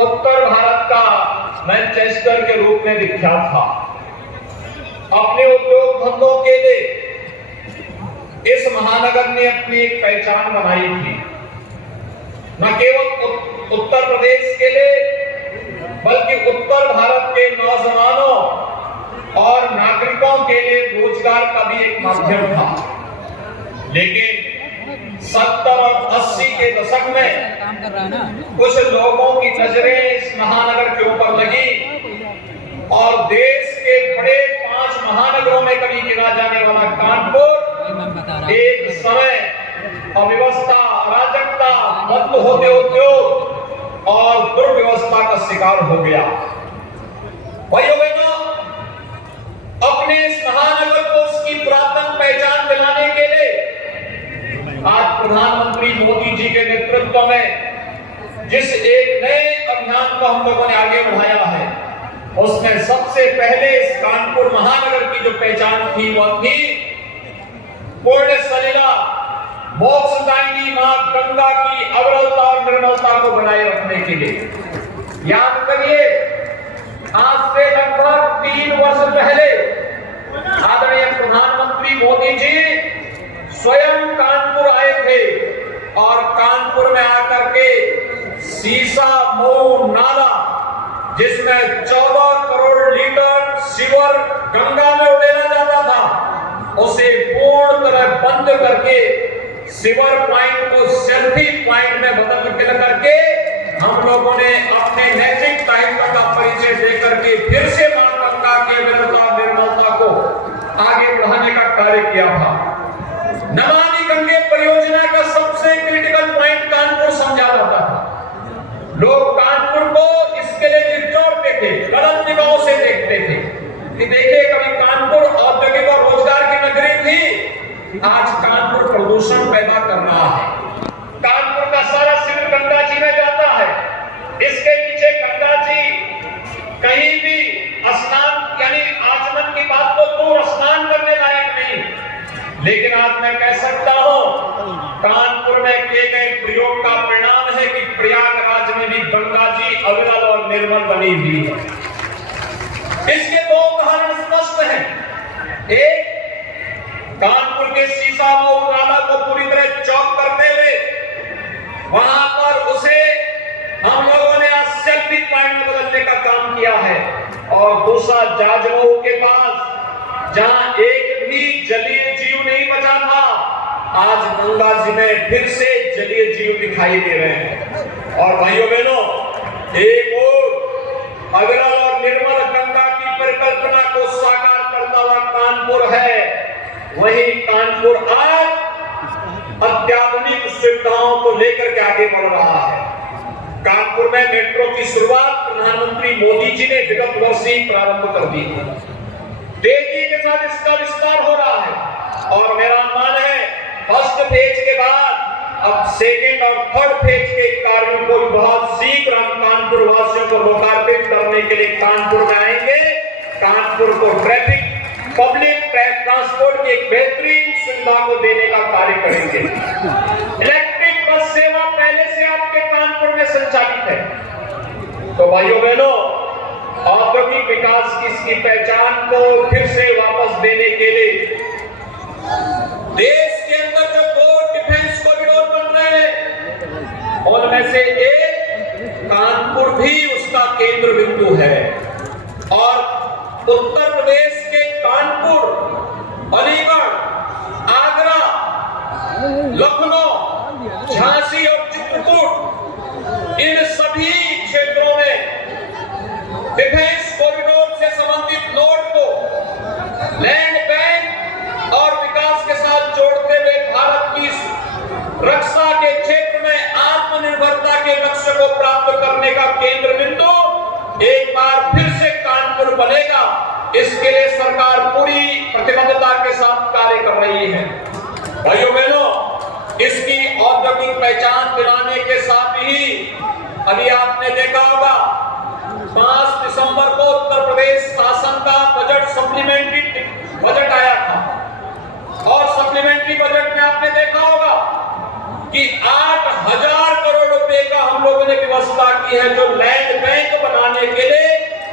उत्तर भारत का मैनचेस्टर के रूप में विख्यात था। अपने उद्योग धंधों के लिए इस महानगर ने अपनी एक पहचान बनाई थी। न केवल उत्तर प्रदेश के लिए बल्कि उत्तर भारत के नौजवानों और नागरिकों के लिए रोजगार का भी एक माध्यम था। लेकिन 70 और 80 के दशक में कुछ लोगों की नजरें इस महानगर के ऊपर लगी और देश के बड़े 5 महानगरों में कभी गिना जाने वाला कानपुर एक समय अव्यवस्था, अराजकता, बंद होते उद्योग और दुर्व्यवस्था का शिकार हो गया। भाइयों बहनों, अपने इस महानगर को उसकी पुरातन पहचान दिलाने के लिए आज प्रधानमंत्री मोदी जी के नेतृत्व में जिस एक नए अभियान को हम लोगों ने आगे बढ़ाया है, उसमें सबसे पहले इस कानपुर महानगर की जो पहचान थी वह थी पुण्य सलिला मोक्षदायिनी मां गंगा की अविरलता और निर्मलता को बनाए रखने के लिए। याद करिए, आज से लगभग 3 वर्ष पहले आदरणीय प्रधानमंत्री मोदी जी स्वयं कानपुर आए थे और कानपुर में आकर के सीसा मऊ नाला, जिसमें 14 करोड़ लीटर सीवर गंगा में उड़ेला जाता था, उसे पूर्ण तरह बंद करके सीवर पॉइंट को सेल्फी पॉइंट में बदल करके हम लोगों ने अपने नैतिक दायित्व का परिचय देकर के फिर से मां गंगा की अविरलता निर्मलता को आगे बढ़ाने का कार्य किया था। नमामि गंगे परियोजना का सबसे क्रिटिकल पॉइंट कानपुर समझा जाता था। लोग कानपुर को इसके लिए निचोड़ते थे, गलत निगाहों से देखते थे कि देखिए, कभी कानपुर औद्योगिक और रोजगार की नगरी थी, आज कानपुर प्रदूषण पैदा कर रहा है। कानपुर का सारा सिर गंगा जी में जाता है। इसके नीचे गंगा जी कहीं भी स्नान यानी आचमन की बात तो दूर, स्नान करने लायक नहीं। लेकिन आज मैं कह सकता हूं, कानपुर में किए गए प्रयोग का परिणाम है कि प्रयागराज में भी गंगा जी अविरल और निर्मल बनी हुई है। इसके 2 उदाहरण स्पष्ट हैं। एक, कानपुर के सीसा मऊ नाला को पूरी तरह चौक करते हुए वहां पर उसे हम लोगों ने आज सेल्फी पॉइंट में बदलने का काम किया है। और दूसरा, जाजमऊ के पास जहां एक भी जलीय जीव नहीं बचा था, आज गंगा जी में फिर से जलीय जीव दिखाई दे रहे हैं। और भाइयों बहनों, एक और अविरल और निर्मल गंगा की परिकल्पना को साकार करता हुआ कानपुर है, वही कानपुर आज अत्याधुनिक सुविधाओं को लेकर के आगे बढ़ रहा है। कानपुर में मेट्रो की शुरुआत प्रधानमंत्री मोदी जी ने विगत वर्ष ही प्रारंभ कर दी। तेजी के साथ इसका विस्तार हो रहा है और मेरा अनुमान है फर्स्ट फेज के बाद अब सेकेंड और थर्ड फेज के कार्यों को बहुत शीघ्र हम कानपुर वासियों को लोकार्पित करने के लिए कानपुर में आएंगे। कानपुर को ट्रैफिक पब्लिक ट्रांसपोर्ट की एक बेहतरीन सुविधा को देने का कार्य करेंगे। इलेक्ट्रिक बस सेवा पहले से आपके कानपुर में संचालित है। तो भाइयों बहनों, औद्योगिक विकास की इसकी पहचान को फिर से वापस देने के लिए देश के अंदर जो 2 डिफेंस कॉरिडोर बन रहे हैं, उनमें से एक कानपुर भी उसका केंद्र बिंदु है। और उत्तर प्रदेश के कानपुर, अलीगढ़, आगरा, लखनऊ, झांसी और चित्रकूट, इन सभी क्षेत्रों में डिफेंस कॉरिडोर से संबंधित नोड को लैंड बैंक और विकास के साथ जोड़ते हुए भारत की रक्षा के क्षेत्र में आत्मनिर्भरता के लक्ष्य को प्राप्त करने का केंद्र बिंदु एक बार फिर से कानपुर बनेगा। इसके लिए सरकार पूरी प्रतिबद्धता के साथ कार्य कर रही है। भाइयों बहनों, इसकी औद्योगिक पहचान दिलाने के साथ ही अभी आपने देखा होगा 5 दिसंबर को उत्तर प्रदेश शासन का बजट सप्लीमेंट्री बजट आया था और सप्लीमेंट्री बजट में आपने देखा होगा कि 8,000 करोड़ रुपए का हम लोगों ने व्यवस्था की की है, जो लैंड बैंक बनाने के लिए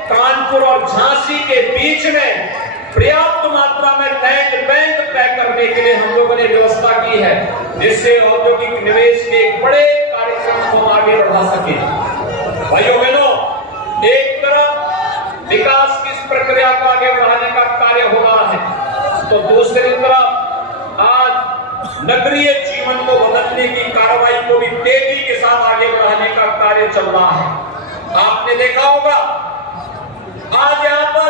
कानपुर और झांसी के बीच में पर्याप्त मात्रा में लैंड बैंक तय करने के लिए हम लोगों ने व्यवस्था की है, जिससे औद्योगिक निवेश के एक बड़े कार्यक्रम को आगे बढ़ा सके। भाइयों बहनों, एक तरफ विकास की इस प्रक्रिया को आगे बढ़ाने का कार्य हो रहा है, तो दूसरी तरफ आज नगरीय जीवन को बदलने की कार्रवाई को भी तेजी के साथ आगे बढ़ाने का कार्य चल रहा है। आपने देखा होगा आज यहाँ पर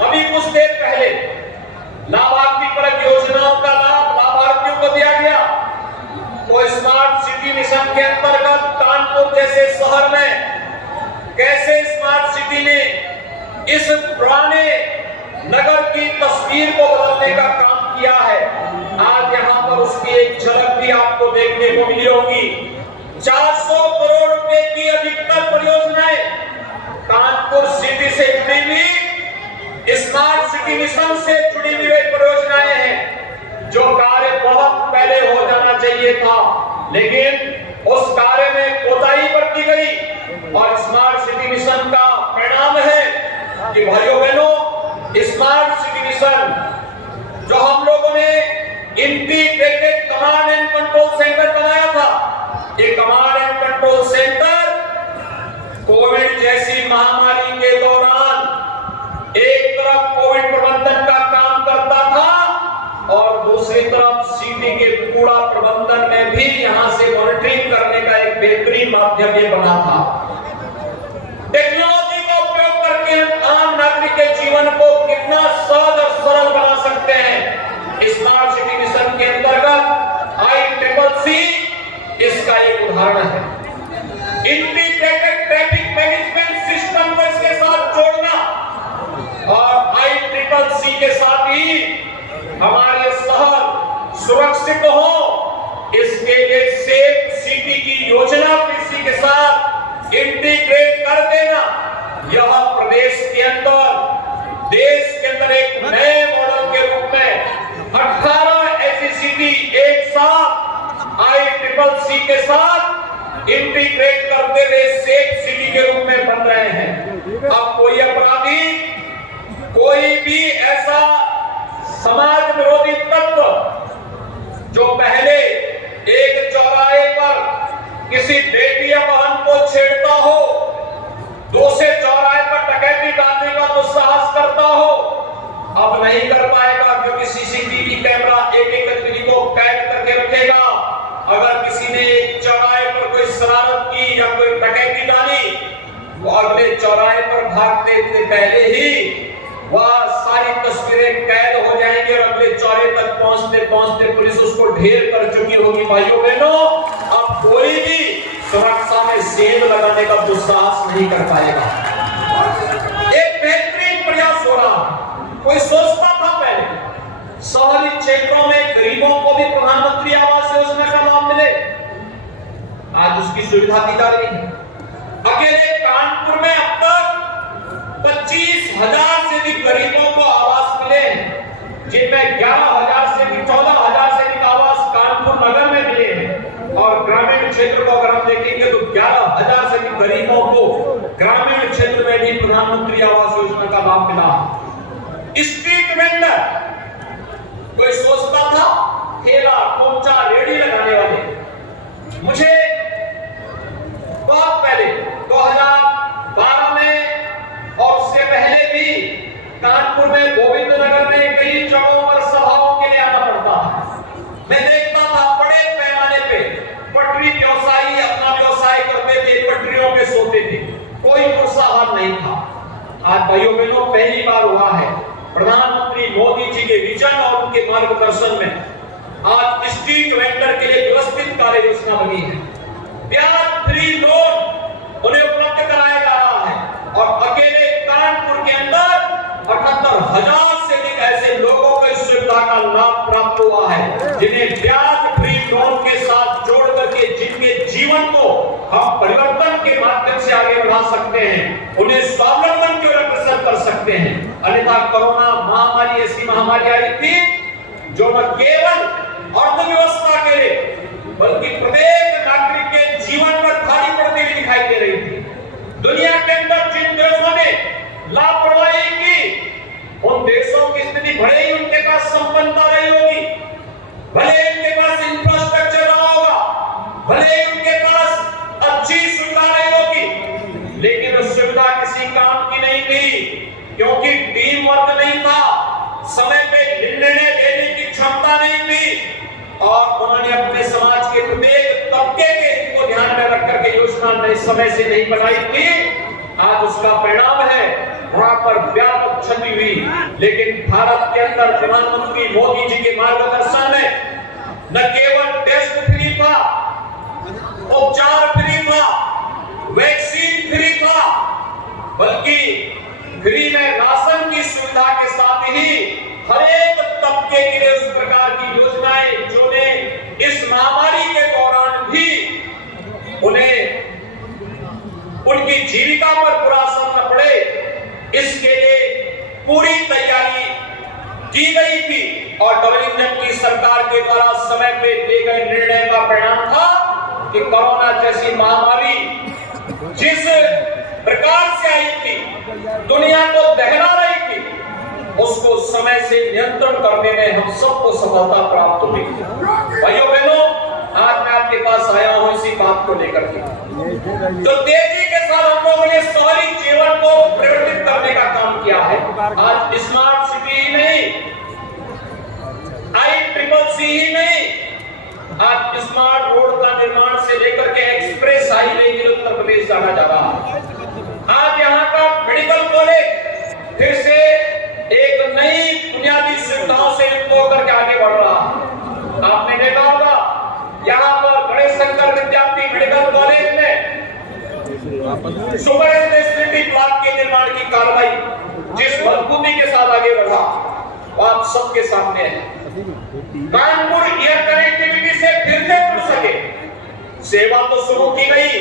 अभी कुछ देर पहले लाभार्थी परक योजनाओं का लाभ लाभार्थियों को दिया गया। तो स्मार्ट सिटी मिशन के अंतर्गत कानपुर जैसे शहर में कैसे स्मार्ट सिटी ने इस पुराने नगर की तस्वीर को बदलने का काम किया है, आज यहाँ पर उसकी एक झलक भी आपको देखने को मिली होगी। 400 करोड़ रुपए की अधिकतर परियोजनाएं कानपुर सिटी से जुड़ी हुई स्मार्ट सिटी मिशन से जुड़ी हुई परियोजनाएं हैं, जो कार्य बहुत पहले हो जाना चाहिए था, लेकिन उस कार्य में कोताही बरती गई। और स्मार्ट सिटी मिशन का परिणाम है कि भाइयों बहनों, स्मार्ट सिटी मिशन जो हम लोगों ने integrated command and control centre बनाया था, ये command and control centre Covid जैसी महामारी के दौरान एक तरफ कोविड प्रबंधन का काम करता था और दूसरी तरफ सिटी के कूड़ा प्रबंधन में भी यहां से मॉनिटरिंग करने का एक बेहतरीन माध्यम ये बना था। टेक्नोलॉजी का उपयोग करके हम आम नागरिक के जीवन को कितना सहज और सरल बना सकते हैं। स्मार्ट सिटी मिशन के अंतर्गत ICCC इसका एक उदाहरण है। इंटीग्रेटेड ट्रैफिक मैनेजमेंट सिस्टम को इसके साथ जोड़ना और ICCC के साथ ही हमारे शहर सुरक्षित हो, इसके लिए सेफ सिटी की योजना इसी के साथ इंटीग्रेट कर देना, यह प्रदेश के अंदर देश के अंदर एक नए मॉडल के रूप में 18 ऐसी सिटी एक साथ ICCC के साथ इंटीग्रेट करते हुए सेफ सिटी के रूप में बन रहे हैं। अब कोई अपराधी, कोई भी ऐसा समाज विरोधी तत्व जो पहले एक चौराहे पर किसी बेटी या बहन को छेड़ता हो, दूसरे चौराहे पर डकैती डालने का दुस्साहस करता हो, अब नहीं कर पाएगा, क्योंकि CCTV कैमरा एक एक गतिविधि को कैद करके रखेगा। अगर किसी ने चौराहे पर कोई शरारत की या कोई डकैती डाली, वो अगले चौराहे पर भागते से पहले ही वह सारी तस्वीरें कैद हो जाएंगी और अगले चौराहे तक पहुंचते पहुंचते पुलिस उसको ढेर कर चुकी होगी। भाइयों बहनों, अब कोई भी सुरक्षा में सेंध लगाने का दुस्साहस नहीं कर पाएगा। एक बेहतरीन प्रयास हो रहा है। कोई सोचता था पहले शहरी क्षेत्रों में गरीबों को भी प्रधानमंत्री आवास योजना का लाभ मिले, आज उसकी सुविधा दी जा रही है। अकेले कानपुर में अब तक 25,000 से अधिक गरीबों को आवास मिले हैं, जिनमें 11,000 से अधिक 14,000 से अधिक आवास कानपुर नगर में मिले हैं। और ग्रामीण क्षेत्र को अगर हम देखेंगे तो 11,000 से अधिक गरीबों को ग्रामीण क्षेत्र में भी प्रधानमंत्री आवास योजना का लाभ मिला। स्ट्रीट वेंडर, कोई सोचता था ठेला कोचा रेडी लगाने वाले, मुझे बहुत पहले 2012 में और उससे पहले भी कानपुर में गोविंद नगर में कई जगहों पर सभाओं के लिए आना पड़ता था। मैं देखता था बड़े पैमाने पे पटरी व्यवसायी अपना व्यवसाय करते थे, पटरियों पे सोते थे, कोई प्रोत्साहन नहीं था। आज भाइयों बहनों, पहली बार हुआ है प्रधानमंत्री मोदी जी के विजन और उनके मार्गदर्शन में आज स्ट्रीट वेंडर के लिए व्यवस्थित कार्य योजना बनी है। ब्याज फ्री लोन उन्हें उपलब्ध कराया जा रहा है और अकेले कानपुर के अंदर 78,000 से अधिक ऐसे लोगों को इस सुविधा का लाभ प्राप्त हुआ है, जिन्हें ब्याज फ्री लोन के साथ जोड़ करके जिनके जीवन को हम परिवर्तन के माध्यम से आगे बढ़ा सकते हैं, उन्हें स्वावलंबन की ओर अग्रसर कर सकते हैं। अन्यथा कोरोना महामारी ऐसी महामारी आई थी जो न केवल अर्थव्यवस्था के लिए बल्कि प्रत्येक नागरिक के जीवन पर भारी पड़ती हुई दिखाई दे रही थी। दुनिया के अंदर जिन देशों ने लापरवाही की, उन देशों की स्थिति भले ही उनके पास संपन्नता रही होगी, भले उनके पास इंफ्रास्ट्रक्चर रहा होगा, भले उनके पास अच्छी सुविधा रही होगी, लेकिन उस सुविधा किसी काम की नहीं थी, क्योंकि टीम वर्क नहीं था, समय पे निर्णय लेने की क्षमता नहीं थी, और उन्होंने अपने समाज के प्रत्येक तबके के हित को ध्यान में रख करके योजना नए समय से नहीं बनाई थी। आज उसका परिणाम है वहां पर व्यापक क्षति हुई। लेकिन भारत के अंदर प्रधानमंत्री मोदी जी के मार्गदर्शन में न केवल टेस्ट फ्री था, उपचार फ्री था, वैक्सीन फ्री था, बल्कि फ्री में राशन की सुविधा के साथ ही हर एक तबके के लिए उस प्रकार की योजनाएं जो ने इस महामारी के दौरान भी उन्हें उनकी जीविका पर बुरा असर न पड़े, इसके लिए पूरी तैयारी की गई थी। और डबल इंजन की सरकार के द्वारा समय पे लिए गए निर्णय का परिणाम था कि कोरोना जैसी महामारी जिस प्रकार से आई थी, दुनिया को दहला रही थी, उसको समय से नियंत्रण करने में हम सबको सफलता प्राप्त हुई। भाइयों बहनों, आज मैं आपके पास आया हूं इसी बात को लेकर के, तो तेजी के साथ हम लोगों ने शहरी जीवन को परिवर्तित करने का काम किया है। आज स्मार्ट सिटी ही नहीं, ICCC ही नहीं, आज स्मार्ट रोड का निर्माण से लेकर के एक्सप्रेस हाईवे के लिए उत्तर प्रदेश जाना जा रहा है। आज यहाँ का मेडिकल कॉलेज फिर से एक नई बुनियादी सुविधाओं से युक्त होकर के आगे बढ़ रहा है। आपने देखा होगा यहाँ पर बड़े शंकर विद्यार्थी मेडिकल कॉलेज में सुपर स्पेशलिटी ब्लॉक के निर्माण की कार्रवाई जिस मजबूती के साथ आगे बढ़ा, आप सबके सामने है। कानपुर एयर कनेक्टिविटी से फिर से जुड़ सके, सेवा तो शुरू की गई,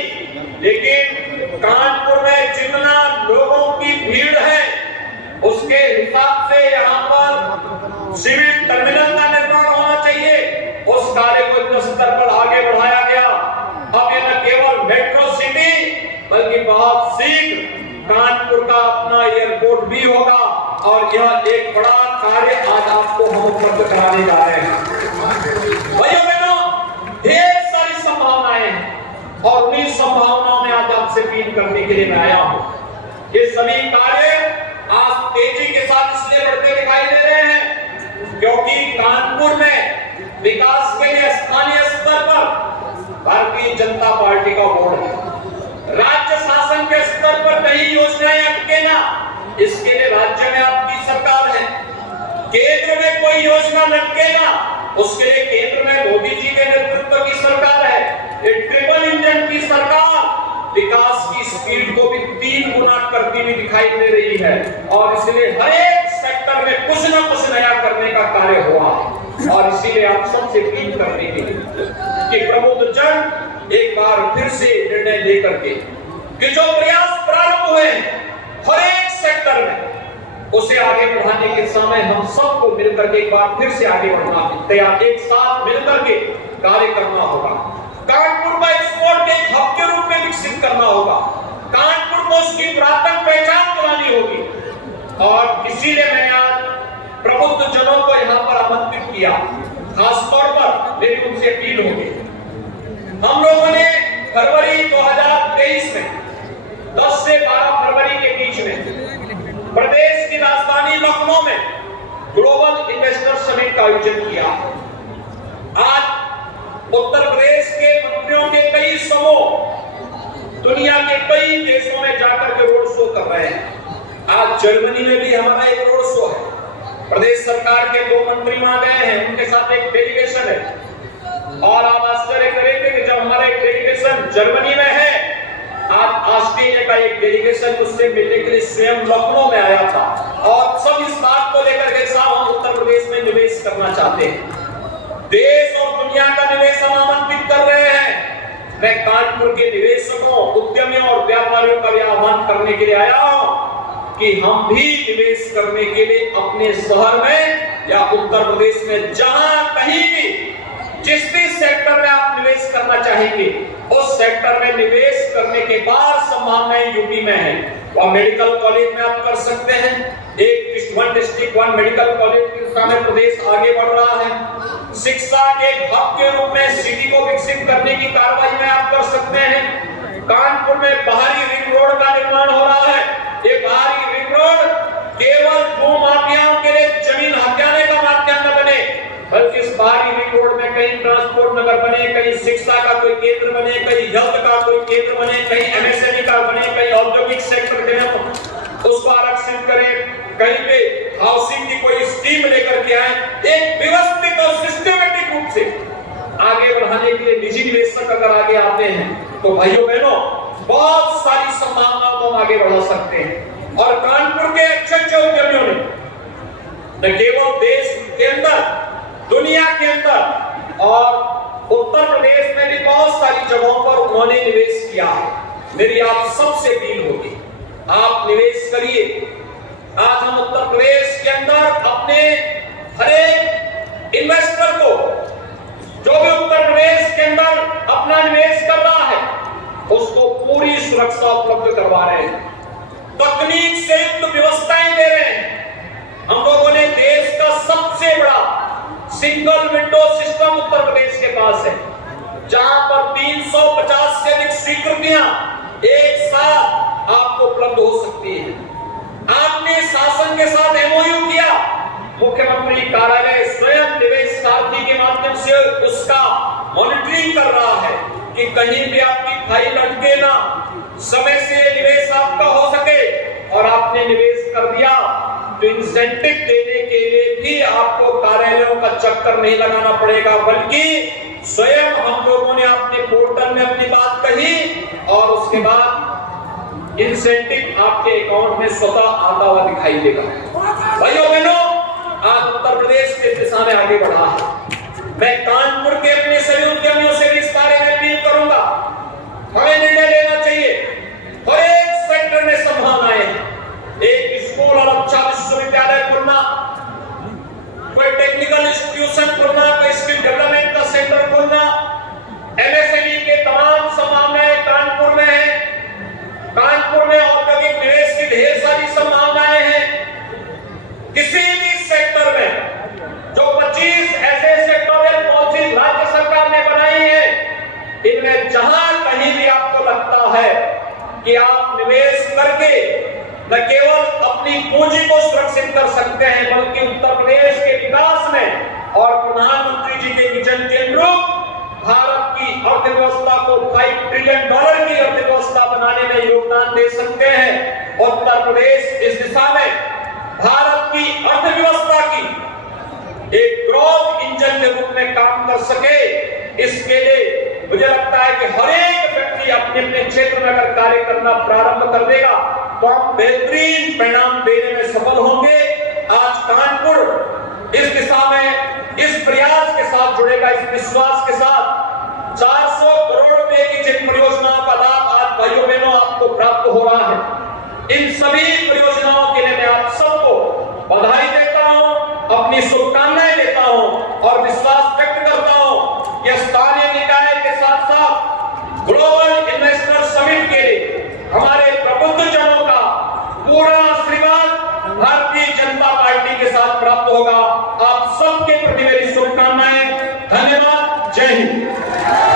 लेकिन कानपुर में जितना लोगों की भीड़ है उसके हिसाब से यहाँ पर सिविल टर्मिनल का निर्माण होना चाहिए। उस कार्य को इस स्तर पर आगे बढ़ाया गया। अब यह न केवल मेट्रो सिटी बल्कि बहुत शीघ्र कानपुर का अपना एयरपोर्ट भी होगा, और यह एक बड़ा कार्य आज आपको हम उपलब्ध कराने जा रहे हैं। भाइयों बहनों, ढेर सारी संभावनाएं हैं और उन्हीं संभावनाओं में आज आपसे अपील करने के लिए मैं आया हूं। ये सभी कार्य आज तेजी के साथ इसलिए बढ़ते दिखाई दे रहे हैं क्योंकि कानपुर में विकास के लिए स्थानीय स्तर पर भारतीय जनता पार्टी का बोर्ड है। राज्य शासन के स्तर पर कई योजनाएं अटके ना, इसके लिए राज्य में आपकी सरकार है। केंद्र में कोई योजना लटके ना, उसके लिए केंद्र में मोदी जी के नेतृत्व की सरकार है। ये ट्रिपल इंजन की सरकार विकास की स्पीड को भी 3 गुना करती हुई दिखाई दे रही है, और इसलिए हर एक सेक्टर में कुछ न कुछ नया करने का कार्य हुआ। और इसीलिए आप सबसे अपील करने के लिए कि प्रबुद्ध जन एक बार फिर से निर्णय लेकर के कि जो प्रयास प्रारंभ हुए हर एक सेक्टर में उसे आगे बढ़ाने के समय हम सबको मिलकर के एक बार फिर से आगे बढ़ना तैयार, एक साथ मिलकर के कार्य करना होगा। कानपुर को एक्सपोर्ट के एक हब के रूप में विकसित करना होगा। कानपुर को उसकी पुरातन पहचान बनानी होगी, और इसीलिए मैंने आज प्रबुद्ध जनों को यहाँ पर आमंत्रित किया। खासतौर पर मेरी उनसे अपील होगी, हम लोगों ने फरवरी 2023 में 10 से 12 फरवरी के बीच में प्रदेश की राजधानी लखनऊ में ग्लोबल इन्वेस्टर समिट का आयोजन किया। आज उत्तर प्रदेश के मंत्रियों के कई समूह दुनिया के कई देशों में जाकर के रोड शो कर रहे हैं। आज जर्मनी में भी हमारा एक रोड शो है। प्रदेश सरकार के 2 मंत्री वहां गए हैं, उनके साथ एक डेलीगेशन है। और आप आश्चर्य करेंगे कि जब हमारा एक डेलीगेशन जर्मनी में है, आज ऑस्ट्रेलिया का एक डेलीगेशन उससे मिलने के लिए स्वयं लखनऊ में आया था, और सब इस बात को लेकर के साहब हम उत्तर प्रदेश में निवेश करना चाहते हैं। देश और दुनिया का निवेश हम आमंत्रित कर रहे हैं। मैं कानपुर के निवेशकों, उद्यमियों और व्यापारियों का भी आह्वान करने के लिए आया हूं कि हम भी निवेश करने के लिए अपने शहर में या उत्तर प्रदेश में जहां कहीं भी जिस भी सेक्टर में आप निवेश करना चाहेंगे, उस सेक्टर में निवेश करने के बाद संभावनाएं यूपी में है। वह मेडिकल कॉलेज में आप कर सकते हैं। एक one district one medical college की दिशा में प्रदेश आगे बढ़ रहा है। शिक्षा के हब के रूप में सिटी को विकसित करने की कार्रवाई में आप कर सकते हैं। कानपुर में बाहरी रिंग रोड का निर्माण हो रहा है। ये बाहरी रिंग रोड केवल भू माफियाओं के लिए जमीन हथियाने का माध्यम न बने, बल्कि इस बाहरी रिंग रोड में कहीं ट्रांसपोर्ट नगर बने, कहीं शिक्षा का कोई केंद्र बने, कहीं हेल्थ का कोई केंद्र बने, कहीं एमएसएमई का बने, कहीं औद्योगिक सेक्टर के उसको आरक्षित करें, कहीं पे हाउसिंग की कोई स्कीम लेकर के आए। एक व्यवस्थित और सिस्टमेटिक रूप से आगे बढ़ाने के लिए निजी निवेशक अगर आगे आते हैं तो भाइयों बहनों बहुत सारी संभावनाओं को हम आगे बढ़ा सकते हैं। और कानपुर के अच्छे उद्यमियों ने न केवल देश के अंदर, दुनिया के अंदर और उत्तर प्रदेश में भी बहुत सारी जगहों पर उन्होंने निवेश किया है। मेरी आप सबसे अपील होगी, आप निवेश करिए। आज हम उत्तर प्रदेश के अंदर अपने हर एक इन्वेस्टर को, जो भी उत्तर प्रदेश के अंदर अपना निवेश कर रहा है, उसको पूरी सुरक्षा उपलब्ध करवा रहे हैं, तकनीक से युक्त व्यवस्थाएं दे रहे हैं। हम लोगों ने देश का सबसे बड़ा single window system Uttar Pradesh के पास है, जहां पर 350 से अधिक स्वीकृतियां एक साथ आपको उपलब्ध हो सकती है। आपने शासन के साथ एमओयू किया, मुख्यमंत्री कार्यालय स्वयं निवेश सारथी के माध्यम से उसका मॉनिटरिंग कर रहा है कि कहीं भी आपकी फाइल अटके ना, समय से निवेश आपका हो सके। और आपने निवेश कर दिया तो इंसेंटिव देने के लिए भी आपको कार्यालयों का चक्कर नहीं लगाना पड़ेगा, बल्कि स्वयं हम लोगों ने अपने पोर्टल में अपनी बात कही और उसके बाद इंसेंटिव आपके अकाउंट में स्वतः आता हुआ दिखाई देगा। भाइयों बहनों, आज उत्तर प्रदेश के दिशा में आगे बढ़ा है। मैं कानपुर के अपने सभी उद्यमियों से भी इस बारे में अपील करूंगा, हमें निर्णय लेना चाहिए। हर एक सेक्टर में संभावनाएं हैं। एक स्कूल और अच्छा विश्वविद्यालय खोलना, कोई टेक्निकल इंस्टीट्यूशन खोलना, कोई स्किल डेवलपमेंट का सेंटर खोलना, एमएसएमई के तमाम संभावनाएं कानपुर में है। कानपुर में औद्योगिक निवेश की ढेर सारी संभावनाएं हैं। किसी भी सेक्टर में जो 25 ऐसे सेक्टोरियल पॉलिसी राज्य सरकार ने बनाई है, इनमें जहां कहीं भी आपको लगता है कि आप निवेश करके न केवल अपनी पूंजी को सुरक्षित कर सकते हैं, बल्कि उत्तर प्रदेश के विकास में और प्रधानमंत्री जी के विजन के अनुरूप भारत की अर्थव्यवस्था को $5 ट्रिलियन की अर्थव्यवस्था बनाने में योगदान दे सकते हैं। उत्तर प्रदेश इस दिशा में भारत की अर्थव्यवस्था की एक ग्रोथ इंजन के रूप में काम कर सके, इसके लिए मुझे लगता है कि हर एक व्यक्ति अपने अपने क्षेत्र में अगर कार्य करना प्रारंभ कर देगा तो हम बेहतरीन परिणाम देने में सफल होंगे। आज कानपुर इस दिशा में इस प्रयास के साथ जुड़ेगा, इस विश्वास के साथ 400 करोड़ रुपए की जिन परियोजनाओं का लाभ आज भाइयों बहनों आपको प्राप्त हो रहा है, इन सभी परियोजनाओं के लिए मैं आप सबको बधाई देता हूं, अपनी शुभकामनाएं देता हूं और विश्वास व्यक्त करता हूं कि स्थानीय निकाय के साथ साथ ग्लोबल इन्वेस्टर समिट के लिए हमारे प्रबुद्ध जनों का पूरा आशीर्वाद भारतीय जनता पार्टी के साथ प्राप्त होगा। आप सबके प्रति मेरी शुभकामनाएं। धन्यवाद। जय हिंद।